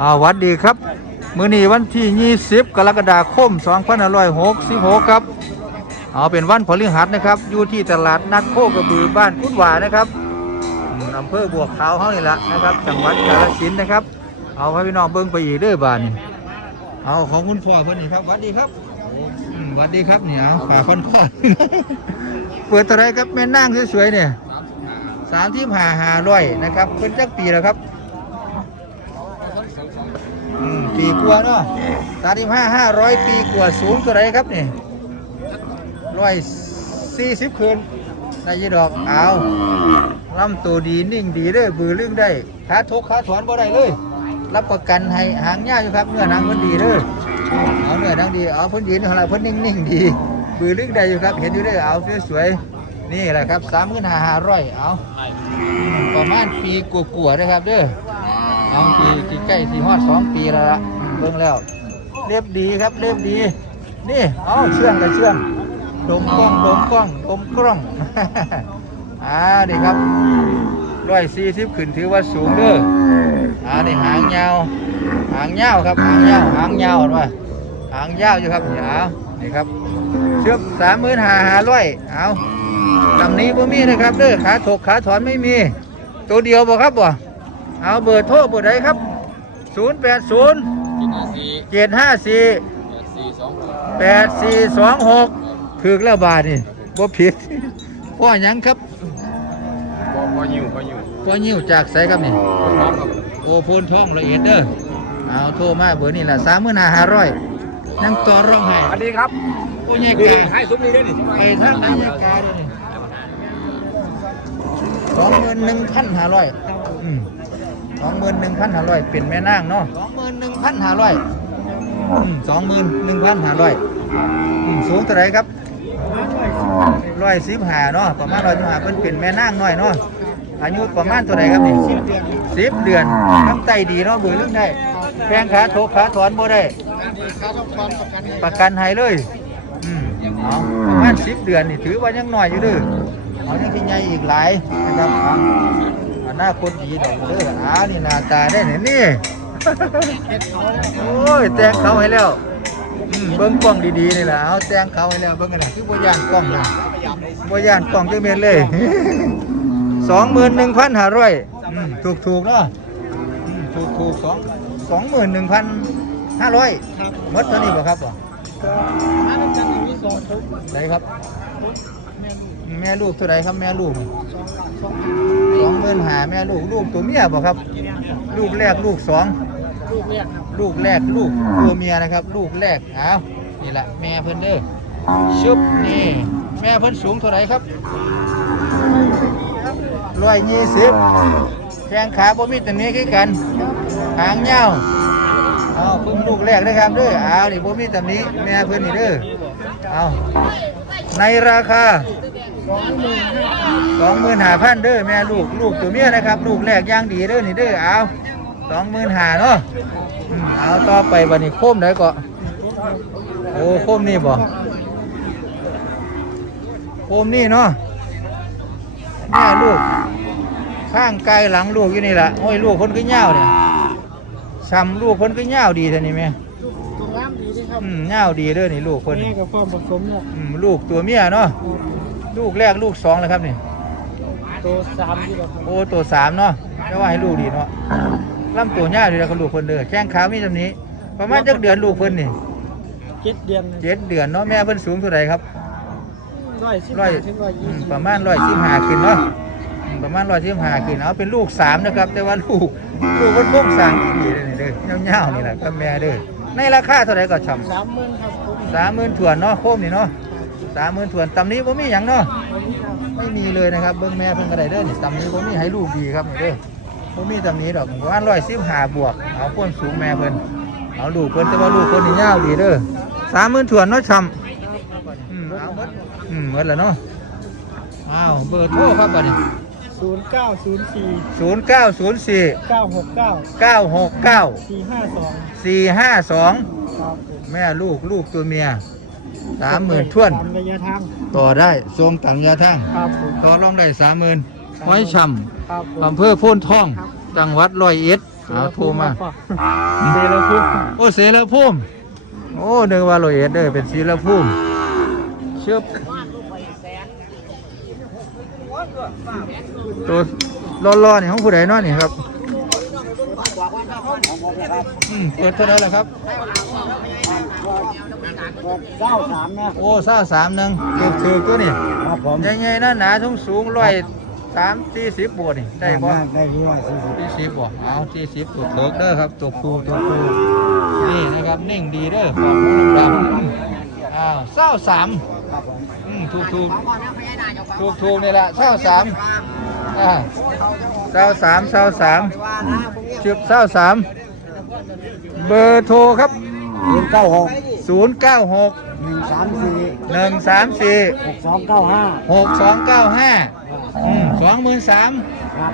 อาวัดดีครับ มื้อนี้วันที่ 20 กรกฎาคม2566 ครับ เอาเป็นวันพฤหัสนะครับ อยู่ที่ตลาดนัดโคกระบือบ้านพุทธวานะครับอำเภอบัวขาวเฮานี่ละนะครับ จังหวัดกาฬสินธุ์นะครับ เอาพี่น้องเบิ่งไปอีกเด้อบ้านนี่เอาของคุณพ่อเพิ่นนี่ครับวัดดีครับวัดดีครับเนี่ยฝ่าฟันคอเปิดตัวไรครับแม่นั่งสวยๆเนี่ยสามที่หาหาร้อยนะครับเพิ่นจักปีแล้วครับ อืม ปีกว่าเนาะสามสิบห้าห้าร้อยปีกว่าสูงตัวไหนครับนี่ร้อยสี่สิบคืนได้ยี่ดอกเอาลำตัวดีนิ่งดีเด้อบือลึงได้ขาทุกขาถอนบ่ได้เลย รับประกันให้หางยาอยู่ครับเนื้อนังเพิ่นดีเด้อเอาเนื้อนังดีเอาพิ่นยืนของเราพิ่นนิ่งนิ่งดีบือลึงได้อยู่ครับเห็นอยู่เด้อเอาสวยๆนี่แหละครับสามหมื่นห้าหาร้อยเอาประมาณปีกว่าๆนะครับเด้อ น้องปีที่ใกล้ที่ฮอดสองปีแล้วละเบิ่งแล้ว เรียบดีครับเรียบดี นี่เอาเชื่องกับเชื่องดมกล้องดมกล้องดมกล้องอ่านี่ครับร้อยสี่สิบขึ้นถือว่าสูงเด้ออ่านี่หางยาวหางยาวครับหางยาวหางยาวเห็นไหมหางยาวอยู่ครับนี่เอานี่ครับเชือบสามหมื่นห้าห้าร้อยเอาลำนี้บ่มีนะครับเด้อขาถกขาถอนไม่มี ตัวเดียวบ่ครับบ่ เอาเบอร์โทรเบอร์ใดครับ 0 8 0 7 5 4 8 4 2 6 ถึกแล้วบาทนี่บ่ผิด พ่อหยังครับพอพอยิวพอยิวพ่อยิ้วจากไสครับนี่พร้อมครับโอโพนทองละเอียดเด้อเอาโทรมาเบอร์นี่ละสามหมื่นห้าร้อยนั่งต่อร้องให้สวัสดีครับโอ้ยแยกดีกาให้ซุ้มนี้ด้วยนี่ไปทางไหนแยกกาด้วยนี่สองหมื่นหนึ่งพันห้าร้อยส องหมื่นหนึ่งพันห้าร้อยเป็นแม่นางเนาะสองหมื่นหนึ่งพันห้าร้อยสองหมื่นหนึ่งพันห้าร้อยสูงเท่าไหรครับร้อยสิบห้าเนาะประมาณร้อยสิบห้าเป็นเป็นแม่นางน้อยเนาะอายุประมาณเท่าไหรครับนี่สิบเดือนน้ำไตดีเนาะเบื่อเรื่องได้แพงขาโถกขาถอนบ่ได้ ประกันให้เลยอืมเอาประมาณสิบเดือนนี่ถือว่ายังน้อยอยู่เด้อเอายังที่ใหญ่อีกหลายนะครับเอาอ นาคตดีดอกเด้ออ้านี่หน้าตาได้เนี่ยนี่ โอ้ยแต่งเขาให้แล้วอืมเบิ้งกล้องดีๆนี่แหละเอาแต่งเขาให้แล้วเบิ้งกันนะคือบ่ย่านกล้องเลยบ่ย่านกล้องจังเม็นเลย สองหมื่นหนึ่งพันห้าร้อยถูกถูกๆเนาะอืมถูกถูกๆสองสองหมื่นหนึ่งพันห้าร้อยมดเท่านี้บ่ครับบ่ไหนครับแม่ลูกเท่าไรครับแม่ลูกสองหมื่นหาแม่ลูกลูกตัวเมียบ่ครับ ลูกแรกลูกสองลูกแรกลูกตัวเมียนะครับ ลูกแรกเอานี่แหละแม่เพิ่นเด้อชุบนี่แม่เพิ่นสูงเท่าไรครับร้อยยี่สิบแข้งขาบ่มีแต่นี้คือกันหางยาเอาเพิ่งลูกแรกนะครับเด้อเอานี่บ่มีแต่นี้แม่เพิ่นนี่เด้อเอาในราคา สองหมื่นห้าพันเด้อแม่ลูกลูกตัวเมียนะครับ ลูกแรกย่างดีเด้อนี่เด้อเอาสองหมื่นห้าเนาะอืมเอาต่อไปบันนี้โคมไหนก็โอ้โคมนี่บ่โคมนี่เนาะแม่ลูกข้างไกลหลังลูกอยู่นี่แหละโอ้ยลูกคนก็เง่าวเนี่ยซ้ำลูกคนก็เง่าวดีท่านี่แม่ตัวงามดีนี่ครับอืมเง่าวดีเด้อนี่ลูกคนแม่นี่กับฟอร์มผสมเนี่ยอืมลูกตัวเมียเนาะ ลูกแรกลูกสองเลยครับนี่ตัวสามที่แบบโอ้ตัวสามเนาะไม่ว่าให้ลูกดีเนาะลำตัวเง่าวดีแล้วก็ลูกคนเด้อแข้งขามีจำนี้ ประมาณจักเดือนลูกเพิ่นนี่เจ็ดเดือนเจ็ดเดือนเนาะแม่เพิ่นสูงเท่าไหร่ครับร้อยสิบร้อยถึงร้อยอืยี่มสิบประมาณร้อยสิบห้าขึ้นเนาะอืมประมาณร้อยสิบห้าขึ้นเอาเป็นลูกสามนะครับ แต่ว่าลูกลูกมันพวกสามดีเลยนี่เด้อเงาๆนี่แหละก็แม่เด้อในราคาเท่าไหร่ก็ช่สามหมื่นครับผมำสามหมื่นถวนเนาะโคมนี่เนาะ สามหมื่นถวนตำนี้ผมมีอย่างเนาะวันนี้ครับไม่มีเลยนะครับเบิ้งแม่เพิ่งกระไดเด้อนี่ตำนี้ผมมีให้ลูกดีครับนี่เด้อผมมีตำนี้ดอกประมาณร้อยสิบห้าบวกเอาความสูงแม่เพิ่นเอาลูกเพิ่นแต่ว่าลูกเพิ่นนี่ยาวดีเด้อสามหมื่นถวนเนาะช่ำอืมเอาหมดอืมหมดแล้วเนาะอ้าวเบอร์โทรครับบัดนี้ศูนย์เก้าศูนย์สี่ศูนย์เก้าศูนย์สี่เก้าหกเก้าเก้าหกเก้าสี่ห้าสองสี่ห้าสองครับผมแม่ลูกลูกตัวเมีย สามหมื่นท่วน ตามระยะทางต่อได้ทรงต่างยาทั้งครับผมต่อรองได้สามหมื่นห้อยช่ครับผมำอำเภอโพ้นทอง จังหวัดร้อยเอ็ดเอาโทรมาเซลคุโอ้เสรภูมิโอ้เนึกว่าโรเอ็ดเด้อเป็นสีรภูมิเชื่อตัวร้อนๆนี่ของผู้ใดเนาะนี่ครับ อืมเปิดเท่าไหร่ล่ะครับเก้าสามเนี่ยโอ้ซ่าสามหนึ่งเกือบถือตัวนี่ครับผมยังไงนะหนาสูงสูงร้อยสามสี่สิบบวนี่ได้บ่ได้ร้อยสี่สิบสี่สิบบ่เอาสี่สิบตัวเถิกเด้อครับตัวครูตัวครูนี่นะครับนิ่งดีเด้อของหูดำๆอ้าวเศร้าสามครับผมอืมถูกถูกถูกถูกนี่แหละเศร้าสามอ่าเศร้าสามเศร้าสามสิบเศร้าสาม เบอร์โทรครับศูนย์เก้าหกศูนย์เก้าหกหนึ่งสามสี่หนึ่งสามสี่หกสองเก้าห้าหกสองเก้าห้าสองหมื่นสาม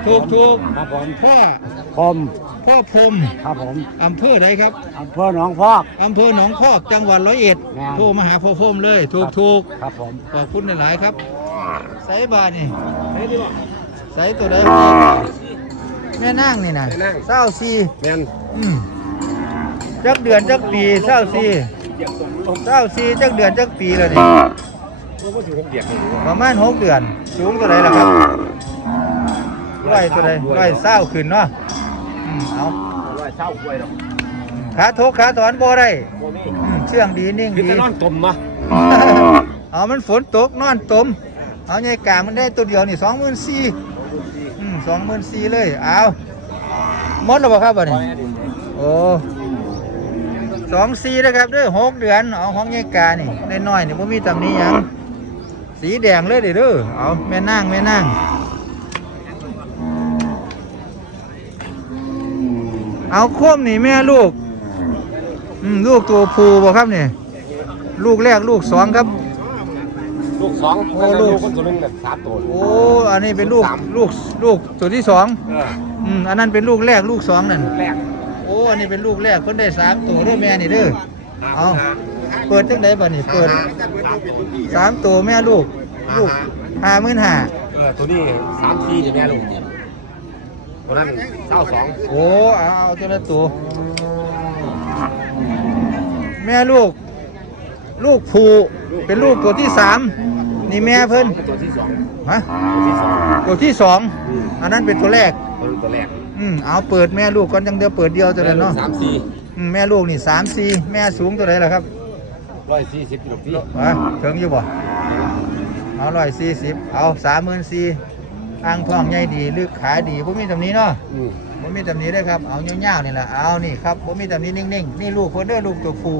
ถูกถูกครับผมพ่อผมพ่อพรหมครับผมอำเภอใดครับอำเภอหนองพอก อำเภอหนองพอกจังหวัดร้อยเอ็ดงามโทรมาหาพ่อพรหมเลยถูกถูก ครับผมขอบคุณหลาย ๆ ครับ ใส่บาทนี่ใส่ตัวใดแม่นั่งนี่นะเศร้าซีแม่นอืม จักเดือนจักปีเศร้าซีเศร้าซีจักเดือนจักปีแล้วนี่โอ้ก็ถือผมเดียกเลยประมาณหกเดือน สูงตัวใดล่ะครับร้อยตัวใดร้อยเศร้าขึ้นเนาะอืมเอาร้อยเศร้ากล้วยดอกขาทกขาถอนบ่ได้โมนี่อืมเชื่องดีนิ่งคือดีจะนอนตมมาเอามันฝนตกนอนตมเอาใหญ่กามันได้ตัวเดียวนี่สองหมื่นสี่อืมสองหมื่นสี่เลยเอาหมดแล้วบ่ครับบ่นี่โอ้ สองสี่นะครับเด้อหกเดือนเอาของใหญ่กานี่ได้น้อยๆนี่บ่มีตำหนี้ยังสีแดงเลยเด้อเด้อเอาแม่นางแม่นางเอาโคมนี่แม่ลูกอืมลูกตัวผู้บ่ครับนี่ลูกแรกลูกสองครับ ลูกสองโอ้ลูกคนตัวหนึงแบบสามตัวโอ้อันนี้เป็นลูกสามลูกลูกตัวที่สองเอออืมอันนั้นเป็นลูกแรกลูกสองนั่นแรกโอ้อันนี้เป็นลูกแรกเพิ่นได้สามตัวเด้อแม่นี่เด้อเอาเปิดจังไดบ่นี่เปิดสามตัวแม่ลูกลูกห้าหมื่นห้าเออตัวนี้สามสี่จะแม่ลูกตัวนั้นเศร้าสองโอ้เอาเอาตัวละตัวแม่ลูก ลูกผูเป็นลูกตัวที่สามนี่แม่เพิ่นตัวที่สองฮะตัวที่สองตัวที่สองอืมอันนั้นเป็นตัวแรกตัวตัวแรก อืมเอาเปิดแม่ลูกก่อนจังเดียวเปิดเดียวตัวนั้นเนาะสามสี่อืมแม่ลูกนี่สามสี่แม่สูงตัวไหนล่ะครับร้อยสี่สิบกิโลพี่ฮะถึงอยู่บ่เอาร้อยสี่สิบเอาสามหมื่นสี่อ่างทองใหญ่ดีลึกขาดีผมมีตำหนี้เนาะอืมผมมีตำหนี้ด้วยครับเอาเงาวๆนี่แหละเอานี่ครับผมมีตำหนี้นิ่งๆนี่ลูกคนเด้อลูกตัวผู้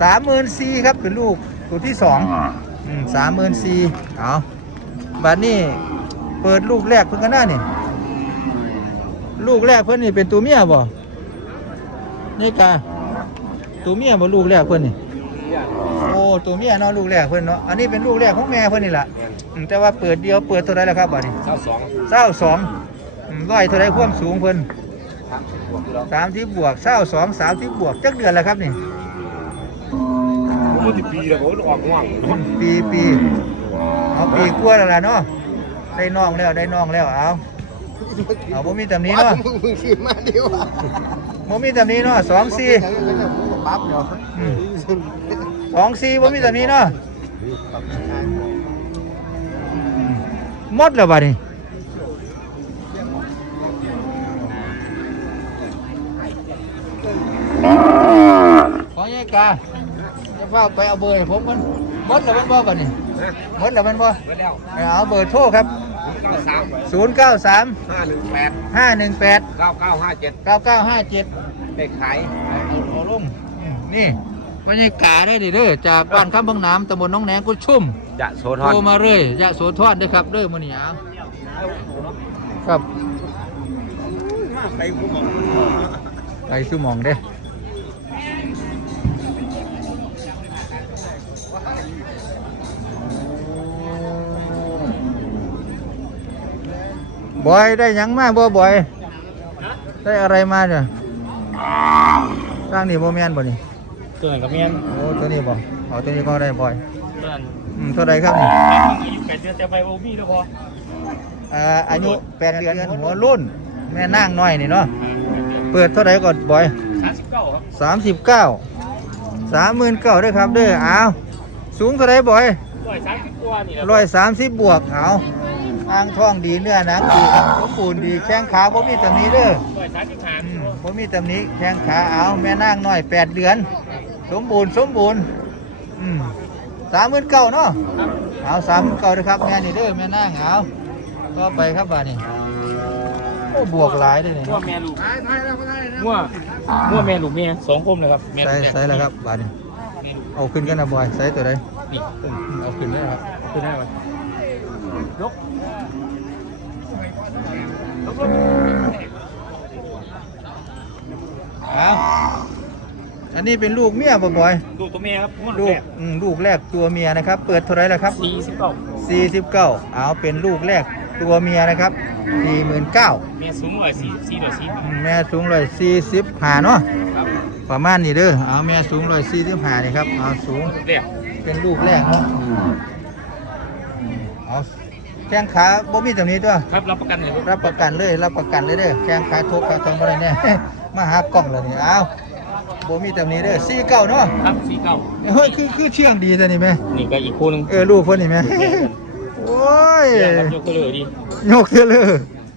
สามหมื่นสี่ครับเป็นลูกตัวที่สองอืมสามหมื่นสี่เอาบัดนี้เปิดลูกแรกเพิ่นกันหน้านี่ ลูกแรกเพิ่นนี่เป็นตัวเมียบ่นี่กาตัวเมียบ่ลูกแรกเพิ่นนี่โอ้ตัวเมียเนาะลูกแรกเพิ่นเนาะอันนี้เป็นลูกแรกของแม่เพิ่นนี่แหละอืมแต่ว่าเปิดเดียวเปิดเท่าไรแล้วครับบัดนี้เศร้าสองเศร้าสองอืมร้อยเท่าไรความสูงเพิ่นสามสิบบวกกิโลสามที่บวกเศร้าสองสามที่บวกจักเดือนแล้วครับนี่ผมติดปีแล้วผมออกง่วงอืมปีปีเอาปีกล้วยแล้วล่ะเนาะได้น้องแล้วได้น้องแล้วเอา เอาบ่มีตำหนี้เนาะมึงซื้อมาเดียวบ่มีตำหนี้เนาะสองสี่ปั๊บเดี๋ยวอืมสองสี่บ่มีตำหนี้เนาะอืมหมดแล้วบัดนี้ขอยายกาจะเฝ้าไปเอาเบอร์ให้ผมมันหมดแล้วมันบ่บัดนี้ หมดแล้วมันบ่เมื่อแล้วเอาเบอร์โทรครับเก้าสาม093 ห้าหนึ่งแปด518 เก้าเก้าห้าเจ็ด9957 เด็กขายเอาลงอืมนี่บรรยากาศได้ดิเด้อจากบ้านคำบางน้ำตำบลหน้องแหนงกุดชุ่มจะโสธโทรรมาเรื่อยยะโสธรเด้อครับเด้อมื้อนี้เอาครับไปกูมองไปสู่หมองเด้อ บ่อยได้หยังมาบ่บ่อย ได้อะไรมาเนี่ยสร้างนี่บ่แม่นบ่นี่ตัวไหนกับเมียนโอ้ตัวนี้บ่เอาตัวนี้ก็ได้บ่อยตัวนั้นอืมเท่าไรครับนี่อายุแปดเดือนแต่ไปโอบี้แล้วพออ่าอายุแปดเดือนหัวรุ่น แม่นางน้อยนี่เนาะเปิดเท่าไหร่ก่อนบอยสามสิบเก้าครับสามสิบเก้าสามหมื่นเก้าด้วยครับเด้อเอาสูงเท่าไหร่บอยร้อยสามสิบกว่านี่แหละร้อยสามสิบบวกเอา อ่างท้องดีเนื้อหนังดีครับสมบูรณ์ดีแข้งขาผมมีตำหนี้เด้อร้อยสามสิบห้าอืมผมมีตำหนี้แข้งขาเอาแม่นางน้อยแปดเดือน สมบูรณ์สมบูรณ์อืมสามหมื่นเก้าเนาะเอาสามหมื่นเก้าด้วยครับแม่นี่เด้อแม่นางเอาก็ไปครับบ้านนี้โอ้บวกหลายเด้วยนี่มั่วแม่ลูกมั่วมั่วแม่ลูกเมียสองคมเลยครับแม่ใส่ลูกใส่แล้วครับบ้านนี้เอาขึ้นกันนะบอยใส่ตัวใดนี่เอาขึ้นได้ครับคือได้ไหม ยกเอาอันนี้เป็นลูกเมียบ่บอยลูกตัวเมียครับมั่วลูลูกกอืมลูกแรกตัวเมียนะครับ เปิดเท่าไหรแล้วครับ สี่สิบเก้า49 เอาเป็นลูกแรกตัวเมียนะครับ 49,000เมียสูงร้อยสี่สี่ร้อยสี่อืมแม่สูง145เนาะ ครับประมาณนี้เด้อ เอาแม่สูง145นี่ครับ เอาสูง เรียกเป็นลูกแรกเนาะ เอา แข้งขาบ่มีตรงนี้ตัวครับรับประกันเลยครับรับประกันเลยรับประกันเลยเด้อแข้งขาทุกขาทองอะไรเนี่ย มาหากล้องแล้วนี่เอาบ่มีตรงนี้เด้อ49เนาะครับสี่เก้าเฮ้ยคือคือเชื่องดีแต่นี่แม่นี่ก็อีกคู่หนึงเออลูกเพิ่นนี่แม่โอ้ยเรียกครับยกก็เลยดียกเทื่อเลย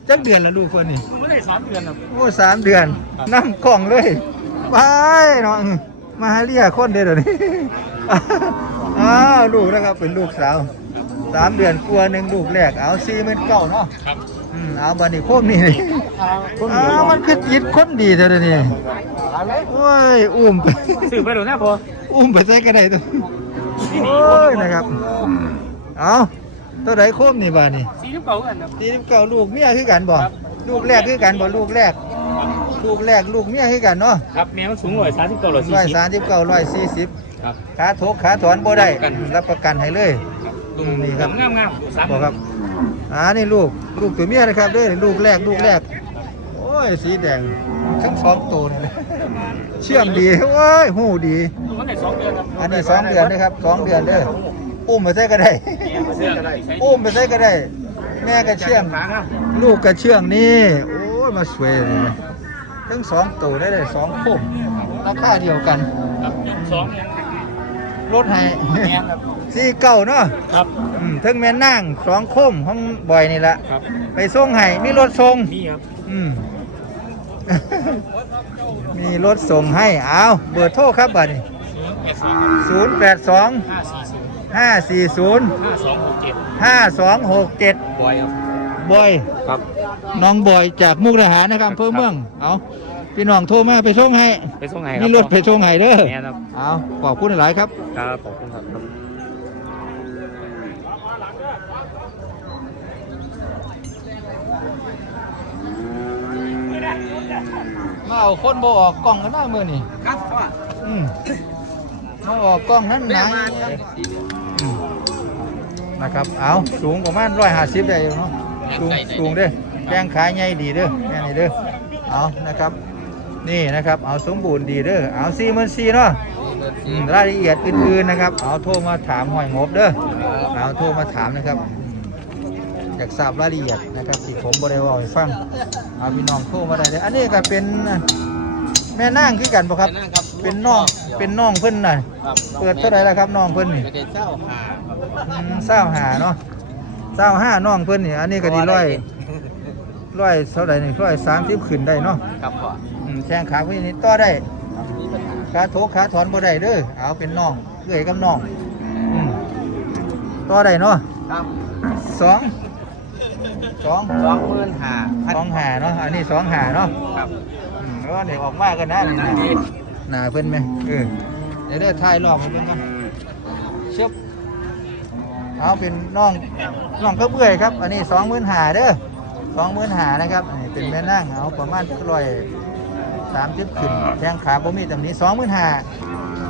จักเดือนละลูกเพิ่นนี่ไม่ได้สามเดือนครับโอ้สามเดือนครับนั่งกล่องเลยบายเนาะมาหาเรียคนเด้อเดี๋ยวนี้อ้าวลูกนะครับเป็นลูกสาว สามเดือนกลัวหนึ่งลูกแรกเอาสี่หมื่นเก้าเนาะครับอืมเอาบันนี้โคมนี่นี่อ้าวมันคือจิตคนดีเท่าเดี๋ยวนี้โอ้ยอุ้มไปซื้อไปหรือนะพออุ้มไปใส่กระไดตัวโอ้ยนะครับเอาตัวไหนโคมนี่บ้านี่สี่สิบเก้ากันครับตีเก่าลูกเมียคือกันบ่ครับลูกแรกคือกันบ่ลูกแรกลูกแรกลูกเมียคือกันเนาะครับแมวสูงร้อยสามสิบเก้าร้อยสี่ร้อยสิบสามสิบเก้าร้อยสี่สิบครับขาทกขาถอนบ่ได้รับประกันรับประกันให้เลย ลุงนี่ครับงามงามสามบ่ครับอ่านี่ลูกลูกตัวเมียนะครับเด้อลูกแรกลูกแรกโอ้ยสีแดงทั้งสองตัวเลย เชื่องดีโอ้ยหูดีลุงมันได้สองเดือนอันนี้สองเดือนนะครับสองเดือนเด้ออุ้มไปใส่ก็ได้ อุ้มไปใส่ก็ได้ แม่ก็เชื่องลูกกระเชื่องนี่โอ้ยมาสวยเลยทั้งสองตัวได้เลยสองคุ้มราคาเดียวกันสองเนี่ยลดให้ สี่เก้าเนาะครับ อืมทั้งแม่นั่งสองคุ้มห้องบ่อยนี่ละครับ ไปส่งให้มีรถส่งมีครับอืม มีรถส่งให้เอาเบอร์โทรครับบัดนี้ศูนย์แปดสี่ศูนย์แปดสองห้าสี่ศูนย์ห้าสี่ศูนย์ห้าสองหกเจ็ดห้าสองหกเจ็ดบอยครับบอย ครับ น้องบอยจากมุกดาหารนะครับอำเพื่อเมือง เอาพี่น้องโทรมาไปส่งให้ ไปส่งไงคมีรับรถไปส่งให้เด้อ แม่ครับ เอาขอบคุณหลายครับ ครับขอบคุณครับ มาเอาคนบ่ออกกล้องกันหน้ามือนี่ครับว่าอืมมาออกกล้องนั้นนะอืมนะครับ เอาสูงประมาณร้อยห้าสิบได้อยู่เนาะ สูงสูงเด้อแข้งขาใหญ่ดีเด้อแม่นี่เด้อ เอานะครับ นี่นะครับ เอาสมบูรณ์ดีเด้อ เอาสี่หมื่นสี่เนาะอืมรายละเอียดอื่นๆนะครับ เอาโทรมาถามหอยงบเด้อ เอาโทรมาถามนะครับ อืมอยากทราบรายละเอียดนะครับสิผมบริวารให้ฟังเอาพี่น้องโทรมาได้เลยอันนี้ก็เป็นแม่นางคือกันบ่ครับ เป็นน้องเป็นน้องเพิ่นน่ะครับเปิดเท่าไหร่แล้วครับน้องเพิ่นนี่ไม่ได้เจ้าหาครับอืมเศร้าหาเนาะเศร้าห้าน้องเพิ่นนี่อันนี้ก็ดีร้อยร้อยเท่าไหร่นี่ร้อยสามสิบขึ้นได้เนาะครับพ่ออืมแข้งขาเพิ่นนี่ต่อได้ขาโถขาถอนบ่ได้เด้อเอาเป็นน้องเอื้อยกับน้องอืมต่อได้เนาะครับสอง สองสองหมื่นหาสองหาเนาะอันนี้สองหาเนาะครับอืมแล้วนี่ออกมากันนะนี่นะหนาเพิ่นไหมเออเดี๋ยวได้ถ่ายรอบให้เพิ่นกันเชิบเอาเป็นน้องน้องก็เบื่อยครับ อันนี้สองหมื่นหาเด้อสองหมื่นหานะครับนี่เป็นแม่นั่งเอาประมาณร้อยสามสิบขึ้นแทงขาบ่มีตำหนี้สองหมื่นหา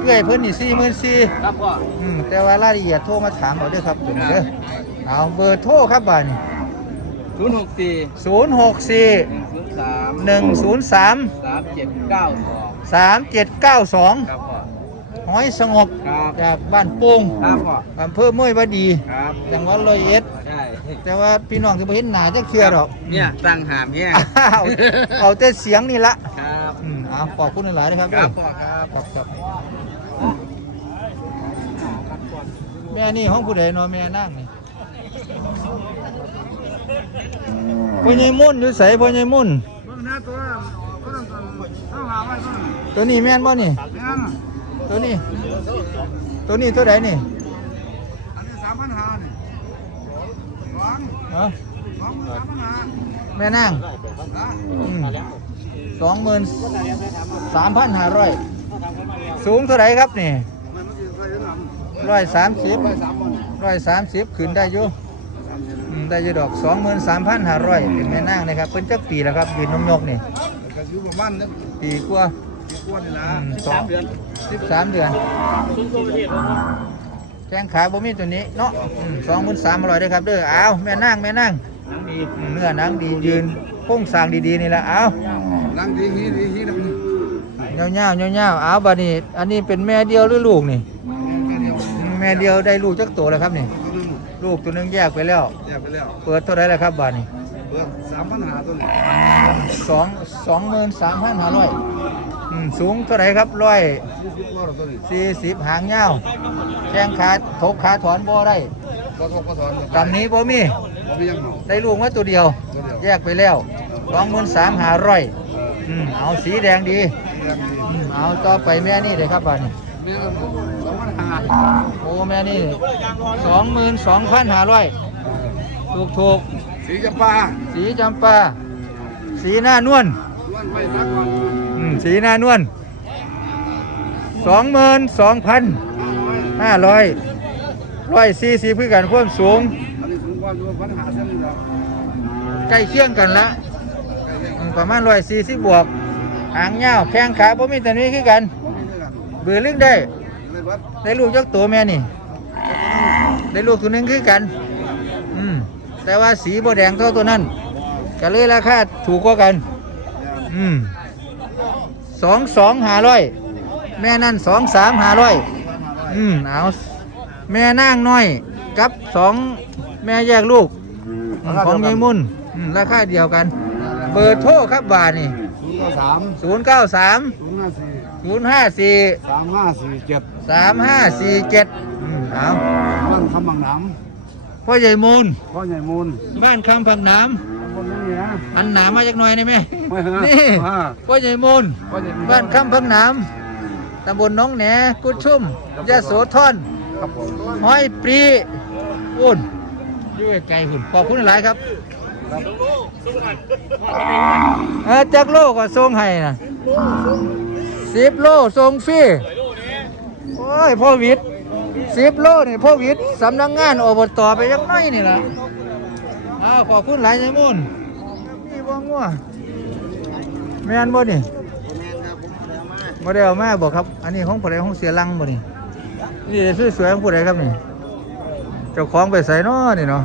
เอื้อยเพิ่นนี่สี่หมื่นสี่ครับพ่อ อืมแต่ว่ารายละเอียดโทรมาถามเอาเด้อครับผมเด้อเอาเบอร์โทรครับบ้าน ศูนย์หกสี่ศูนย์หกสี่หนึ่งศูนย์สามหนึ่งศูนย์สามสามเจ็ดเก้าสองสามเจ็ดเก้าสองครับพ่อหอยสงบครับจากบ้านโป่งครับพ่ออำเภอเมยวดีครับจังหวัดร้อยเอ็ด ได้แต่ว่าพี่น้องที่บ่เห็นหน้าจะเคลียร์หรอกเนี่ยตั้งหามเนี่ยอ้าวเอาแต่เสียงนี่ละครับอืมเอาขอบคุณหลายๆนะครับครับเด้อพ่อครับครับครับแม่นี่ห้องผู้ใดเนอนแม่นั่งนี่ พ่อใหญ่มุ่นอยู่ใส่พ่อใหญ่มุ่นเบิ่งนะตัวตัวนั้นตัวเอาหาไว้ตัวนั้นตัวนี้แม่นบ่นี่แม่นตัวนี้ ตัวนี้ตัวใดนี่อันนี้สามพันห้านี่สองเนาะสองหมื่นสามพันห้าแม่นั่งนะสองหมื่นสามพันห้าร้อยสูงเท่าไหรครับนี่มันมันจะใส่ยังไงร้อยสามสิบไปสามพันร้อยสามสิบขึ้นได้อยู่ อืมได้อยู่ดอกสองหมื่นสามพันห้าร้อยเป็นแม่นางนะครับเพิ่นจักปีแล้วครับยืนนมยกนี่ก็อยู่ประมาณนั้นปีกว่าปีกว่านี่นะอืมสามเดือนสิบสามเดือนแข้งขาบ่มีตัวนี้เนาะสองหมื่นสามร้อยได้ครับเด้อเอาแม่นางแม่นางอืมเนื้อหนังดียืนโค้งสร้างดีๆนี่แหละเอานั่งดีฮีดีฮีนะเงาเงาเงาเงาเอาบัดนี้อันนี้เป็นแม่เดียวหรือลูกนี่แค่เดียวอืมแม่เดียวได้ลูกจักตัวแล้วครับนี่ตัวนึง ลูกตัวหนึงแยกไปแล้ว แยกไปแล้วเปิดเท่าไรแล้วครับบัดนี้เบิ่งสามพันห้าตัวนี้สองสองหมื่นสามพันห้าร้อยอืมสูงเท่าไรครับร้อยยี่สิบกว่าตัวนี้สี่สิบหางเงาแข้งขาทกขาถอนบ่ได้ก็ทกก็ถอนตำนี้บ่มีบ่มียังหนอได้ลูกมาตัวเดียวตัวเดียว แยกไปแล้วสองหมื่นสามห้าร้อยอืมเอาสีแดงดี แรงดีอืมเอาต่อไปแม่นี่เลยครับบัดนี้ แม่สองพันห้า โอ้แม่นี่สองหมื่นสองพันห้าร้อยถูกถูกสีจำปาๆสีจำปาสีหน้านวลล้วนไปสักก่อนอืมสีหน้านวลสองหมื่นสองพันห้าร้อยร้อยสี่สิบคือกันความสูงอันนี้สูงกว่าตัวพันหาเส้นนี่แล้วใกล้เคียงกันละอืมประมาณร้อยสี่สิบบวกหางเงาวแข้งขาผมมีแต่นี้คือกันบ่มีด้วยกันเบือลึกได้เลยวัด ได้ลูกยักตัวแม่นี่ ได้ลูกตัวหนึงคือกัน อืมแต่ว่าสีบ่แดงเท่าตัวนั้นก็เลยราคาถูกกว่ากัน อืมสองสองหาร้อยแม่นั่นสองสามหาร้อยอืมเอาแม่นางน้อยกับสองแม่แยกลูกอืมของยายมุ่นอืมราคาเดียวกัน เบอร์โทรครับบาทนี่ศูนย์เก้าสามศูนย์เก้าสามศูนย์ห้าสี่ศูนย์ห้าสี่สามห้าสี่เจ็ด สามห้าสี่เจ็ดอืมเอาบ้านคำบางหน้พ่อใหญ่มูลำพ่อใหญ่มูลบ้านคำผักน้ตำบลนี้นะำอันหนามาจากหน่อยได้ไหมไม่ฮะนี่อ่าพ่อใหญ่มูล พ่อใหญ่มูลบ้านคำพังน้ำตำบลหน้องแหนกุดชุ่มยะโสธรครับผมห้อยปรีอุ่นอยู่ไกลหุ่นขอบคุณหลายครับเออจักโลก็ส่งให้นะสิบโลส่งฟรี โอ้ยพ่อวิทย์สิบโลนี่พ่อวิทย์สำนักงานอบตไปยังน้อยนี่ล่ะอ้าวขอบคุณหลายยายมุ่นนี่บ่งัวแม่นบ่นี่บ่ได้เอามาบอกครับ อันนี้ของผู้ใดของเสียลังบ่นี่นี่สวยๆของผู้ใดครับนี่ เจ้าของไปใส่น้อนี่เนาะ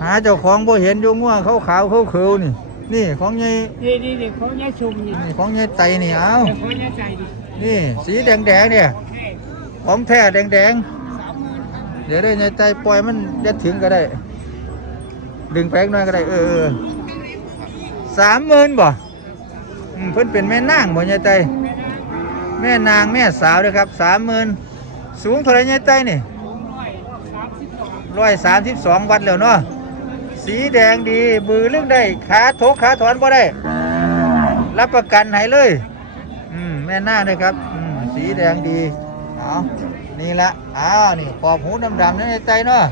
หาเจ้าของบ่เห็นอยู่งัวเขาขาวเขาเขียวนี่ นี่ของใหญ่นี่นี่นี่เขาแย่ชมนี่นี่ของใหญ่ไตนี่เอาแต่เขาแย่ใจดินี่สีแดงๆเนี่ยของแท้แดงๆเดี๋ยวได้ใหญ่ไตปล่อยมันจะถึงก็ได้ ดึงแปลกหน่อยก็ได้ เออสามหมื่นบ่อืมเพิ่นเป็นแม่นางบ่ใหญ่ไตแม่นางแม่สาวเด้อครับสามหมื่นสูงเท่าไหรใหญ่ไตนี่ร้อยสามสิบสองวัดแล้วเนาะ สีแดงดี มือเรื่องได้ ขาโถกขาถอนบ่ได้ รับประกันให้เลย อืมแม่นางเลยครับ อืมสีแดงดี เอานี่ละอ้าวนี่ขอบหูดำๆนี่ในใจเนาะ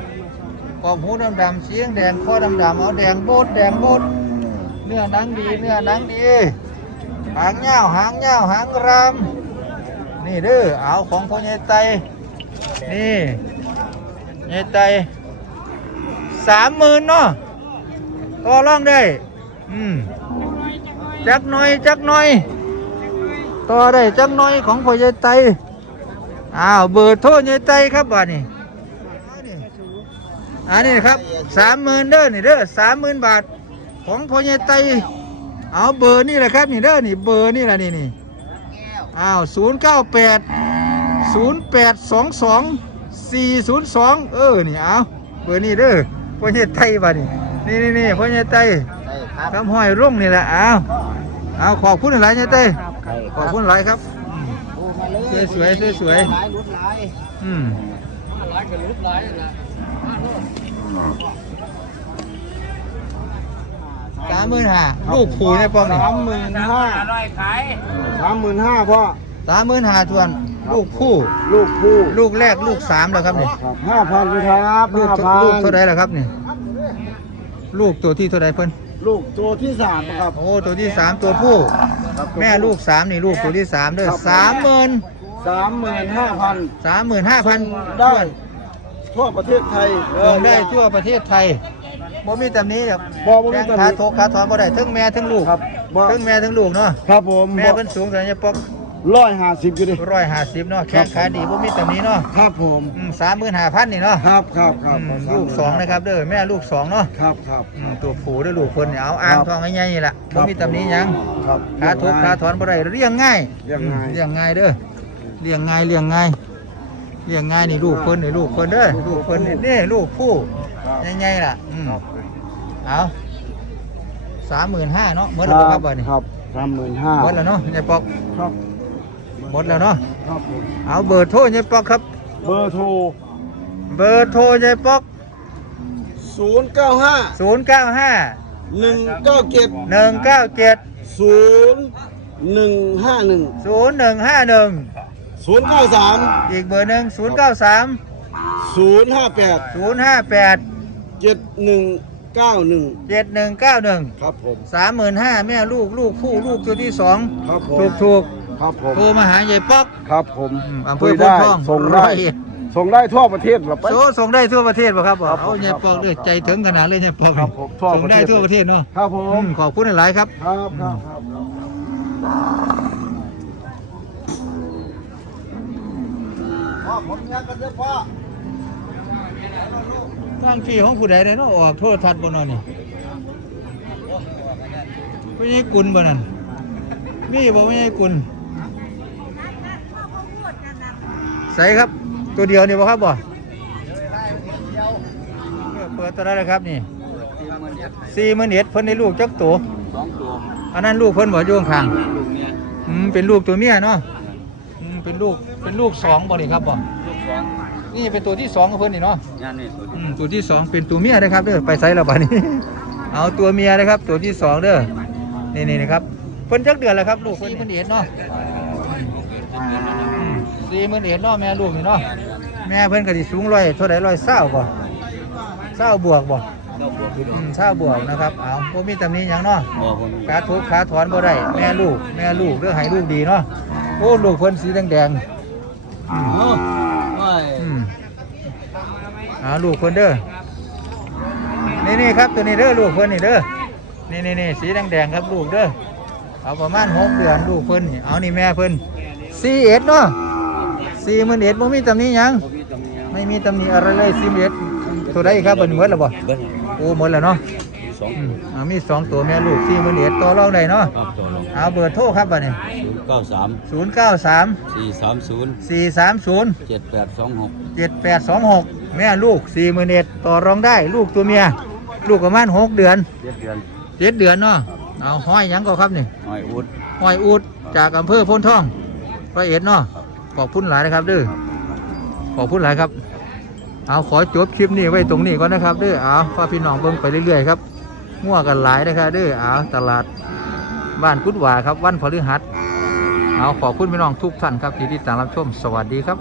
ขอบหูดำๆเสียงแดงคอดำๆเอาแดงโบดแดงโบดเนื้อหนังดี เนื้อหนังดี หางเงาวหางเงาวหางรำนี่เด้อเอาของพ่อใหญ่ไตนี่ใหญ่ไตสามหมื่นเนาะ ต่อรองได้ อืมจักหน่อยจักหน่อยต่อได้จักหน่อยของพ่อใหญ่ไตอ้าวเบอร์โทรใหญ่ไตครับบ้านี้อันนี้ครับสามหมื่นเด้อนี่เด้อสามหมื่นบาทของพ่อใหญ่ไตเอาเบอร์นี่แหละครับนี่เด้อนี่เบอร์นี่แหละนี่นี่อ้าวศูนย์เก้าแปดศูนย์แปดสองสองสี่ศูนย์สองเออนี่เอาเบอร์นี่เด้อพ่อใหญ่ไตบานี่ นี่นี่นี่พ่อใหญ่ไต้ได้ครับคำห้อยรุ่งนี่แหละเอาเอาขอบคุณหลายใหญ่ไต้ขอบคุณหลายครับโอ้มาเลยสวยๆสวยๆหลายรุ่นหลายอืมสามหมื่นห้าลูกผูเนี่ยป้องนี่สามหมื่นห้าสามหมื่นห้าพ่อสามหมื่นห้าทวน ลูกคู่ ลูกคู่ ลูกแรกลูกสามแล้วครับนี่ครับห้าพันเลยครับลูกห้าพันลูกเท่าไรแล้วครับนี่ ลูกตัวที่เท่าไรเพิ่นลูกตัวที่สามครับ โอ้ตัวที่สามตัวผู้แม่ลูกสามนี่ลูกตัวที่สามเด้อสามหมื่นสามหมื่นห้าพันสามหมื่นห้าพันได้ทั่วประเทศไทยส่งได้ทั่วประเทศไทยบ่มีตำหนี้ครับบ่บ่มีแข้งตำหนิ ขาโทกขาถอนบ่ได้ทั้งแม่ทั้งลูกครับบ่ทั้งแม่ทั้งลูกเนาะ ครับผมแม่เพิ่นสูงเท่าไหร่เนี่ยปอก ร้อยห้าสิบอยู่ดิ ร้อยห้าสิบเนาะแข้งขาดีบ่มีตำหนี้เนาะครับผมสามหมื่นห้าพันนี่เนาะครับครับครับอืมลูกสองนะครับเด้อแม่ลูกสองเนาะครับครับ อืมตัวผู้เด้อลูกเพิ่นนี่เอาอ่างทองใหญ่ๆนี่ล่ะครับ่บ มีตำหนี้หยังครับขาทุบขาถอนบ่ได้เลี้ยงง่ายเลี้ยงง่ายเลี้ยงง่ายเด้อเลี้ยงง่ายเลี้ยงง่ายเลี้ยงง่ายนี่ลูกเพิ่นนี่ลูกเพิ่นเด้อลูกเพิ่นนี่นี่ลูกผู้ใหญ่ๆล่ะอืมครับเอาสามหมื่นห้าเนาะหมดแล้วบ่ครับบ่นี่ครับสามหมื่นห้าหมดแล้วเนาะยายปอกครับ หมดแล้วเนาะครับผมเอาเบอร์โทรยายปอกครับ เบอร์โทร เบอร์โทรยายปอกศูนย์เก้าห้าศูนย์เก้าห้าหนึ่งเก้าเจ็ดหนึ่งเก้าเจ็ดศูนย์หนึ่งห้าหนึ่งศูนย์หนึ่งห้าหนึ่งศูนย์เก้าสามอีกเบอร์หนึ่งศูนย์เก้าสามศูนย์ห้าแปดศูนย์ห้าแปดเจ็ดหนึ่งเก้าหนึ่งเจ็ดหนึ่งเก้าหนึ่งครับผม สามหมื่นห้าแม่ลูกลูกผู้ลูกตัวที่สองครับผม ถูกถูก ครับผม โทรมาหายายป๊อก ครับผมอืมอำเภคุอยโพได้ธิ์ทองส่งได้ร้อยเอ็ด ส่งได้ทั่วประเทศเราไป โซส่งได้ทั่วประเทศป่ะครับครับเอายายปอกเลยใจถึงขนาดเลยยายปอกครับผมทั่วส่งได้ประเทศ ทั่วประเทศเนาะครับผอืมมขอบคุณหลายๆครับ ครับครับครับพ่อผมยังกันเยอะพ่อทางพี่ของผู้ใดได้เนาะออกโทษทัดบนนอนนี่ไม่ใช่กุลบ่นั่นมีบ่ไม่ใช่กุล ใส่ครับ ตัวเดียวนี่บ่ครับบ่เปิดตัวได้แล้วครับนี่สี่หมื่นเอ็ดเพิ่นได้ลูกจักตัวสองตัวอันนั้นลูกเพิ่นบ่อยู่ข้างลูกเนี่ยๆอืมเป็นลูกตัวเมียเนาะอืมเป็นลูกเป็นลูกสองบ่นี่ครับบ่ลูกสองนี่เป็นตัวที่สองของเพิ่นนี่เนาะงานนี่ตัวอืมตัวที่สองเป็นตัวเมียนะครับเด้อไปไซส์แล้วบัดนี้ เอาตัวเมียนะครับ ตัวที่สองเด้อนี่นี่นะครับเพิ่นจักเดือนแล้วครับ ลูกเพิ่นเพิ่นเอ็ดเนาะ สี่หมื่นเอ็ดเนาะแม่ลูกนี่เนาะแม่เพิ่นก็สิสูงร้อยเท่าไหร่ร้อยเศร้าบ่เศร้าบวกบ่เจ้าบัวคืออืมเศร้าบวกนะครับเอาบ่มีตำหนิหยังเนาะบัวผมขาทุบขาถอนบ่ได้แม่ลูกแม่ลูกเด้อให้ลูกดีเนาะโอ้ลูกเพิ่นสีแดงๆอืมโอ้ยอืมเอาลูกเพิ่นเด้อนี่นี่ครับตัวนี้เด้อลูกเพิ่นนี่เด้อนี่นี่นี่สีแดงๆครับลูกเด้อเอาประมาณหกเดือนลูกเพิ่นนี่เอานี่แม่เพิ่นสี่เอ็ดเนาะ สี่หมื่นเอ็ดบ่มีตำหนิหยังบ่มีตำหนิไม่มีตำหนิอะไรเลยสี่หมื่นเอ็ดตัวใดครับเบิ่นหมดแล้วบ่เบิ้ลโอ้หมดแล้วเนาะสองอืมเอามีสองตัวแม่ลูกสี่หมื่นเอ็ดต่อรองได้เนาะครับตัวลงเอาเบอร์โทรครับบัดนี้ศูนย์เก้าสามศูนย์เก้าสามสี่สามศูนย์สี่สามศูนย์ เจ็ดแปดสองหกเจ็ดแปดสองหกแม่ลูกสี่หมื่นเอ็ดต่อรองได้ลูกตัวเมีย ลูกประมาณหกเดือนเจ็ดเดือนเจ็ดเดือนเนาะเอาห้อยหยังก็ครับนี่ หอยอุดห้อยอูดจากอำเภอโพ้นท่องร้อยเอ็ดเนาะ ขอบคุณหลายนะครับเด้อขอบคุณหลายครับ เอาขอจบคลิปนี้ไว้ตรงนี้ก่อนนะครับเด้อเอาพาพี่น้องเบิ่งไปเรื่อยๆครับง่วกันหลายนะครับเด้อเอาตลาดบ้านกุดหวาครับวันพฤหัสเอาขอบคุณพี่น้องทุกท่านครับที่ติดตามรับชมสวัสดีครับ